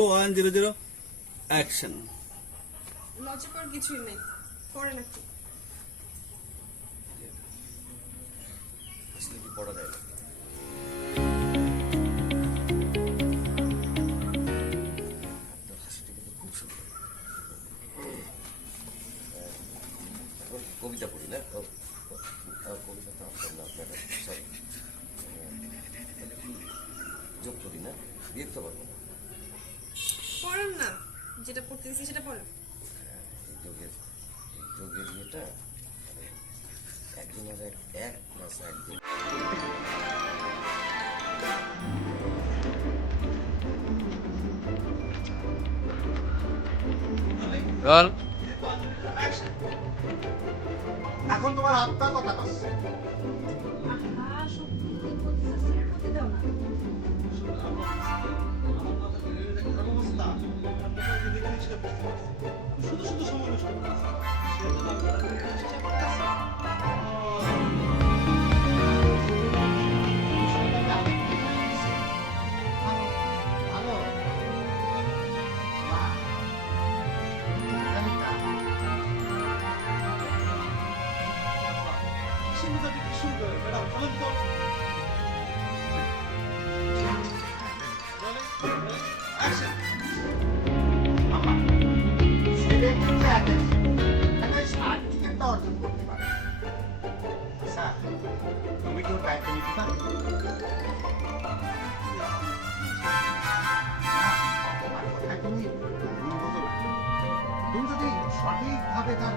100 action. লজ্জা পাওয়ার কিছুই নেই, পড়ে নাকি? আসলে কি পড়া যায় না? আপনার হাসিটা কিন্তু খুব সুন্দর। এখন কবিতা পড়ি না? কবিতা তো আপনার না, আপনার সরি, যোগ করি না, বিরক্ত পারবো না। পড়েন না, যেটা পড়তে দিচ্ছি সেটা পড়েন। যোগের ইয়েটা একজনের এক প্লাস একদিন। এখন তোমার আত্মার কথা আসছে। তুমি কেউ দায়িত্ব নিতে পারো? তুমি যদি সঠিকভাবে তার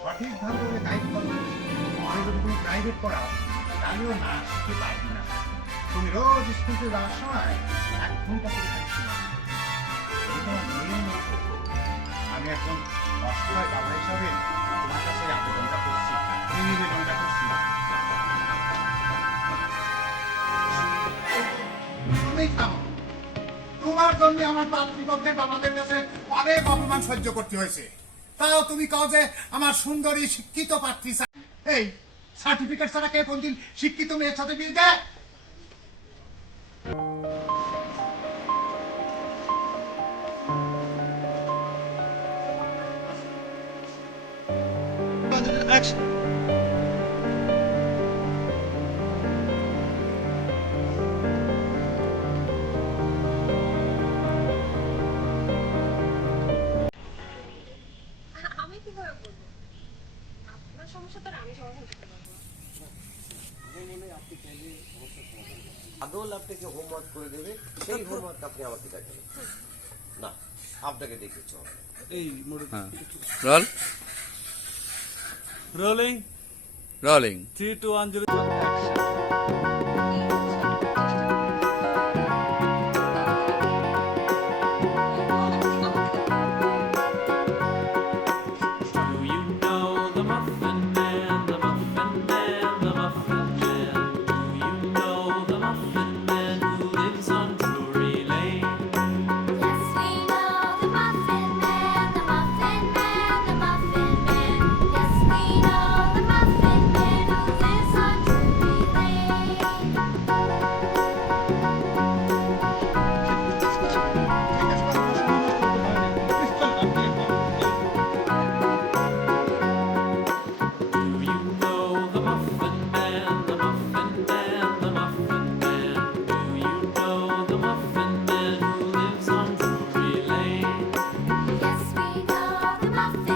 সঠিকভাবে ওকে গাইড করো। আমি যদি তুমি প্রাইভেট পড়াও তাহলেও না শিখতে পারবি না। তুমি রোজ স্কুলে যাওয়ার সময় 1 ঘন্টা করে থাকতে পারবে। আমি একজন অসহায় বাবা হিসাবে তোমার কাছে আবেদনটা করছি, নিবেদনটা করছি। তুমি থামো। তোমার জন্য আমার পাতৃপক্ষের বাবাদের কাছে অনেক অপমান সহ্য করতে হয়েছে। তাও তুমি কও যে আমার সুন্দরী শিক্ষিত পাত্রী। এই সার্টিফিকেট ছাড়া কে কোনদিন শিক্ষিত মেয়ের সাথে বিয়ে দেয়? আমি কিভাবে বলবো? আপনার সমস্যা তো আর আমি সমাধান করতে পারবো না। আদল আপনাকে হোমওয়ার্ক করে দেবে, সেই হোমওয়ার্ক আপনি আমাকে দেখাবেন না, আপনাকে দেখে চল। এই মোড়ে রোল রোলিং রোলিং 3 2 1 0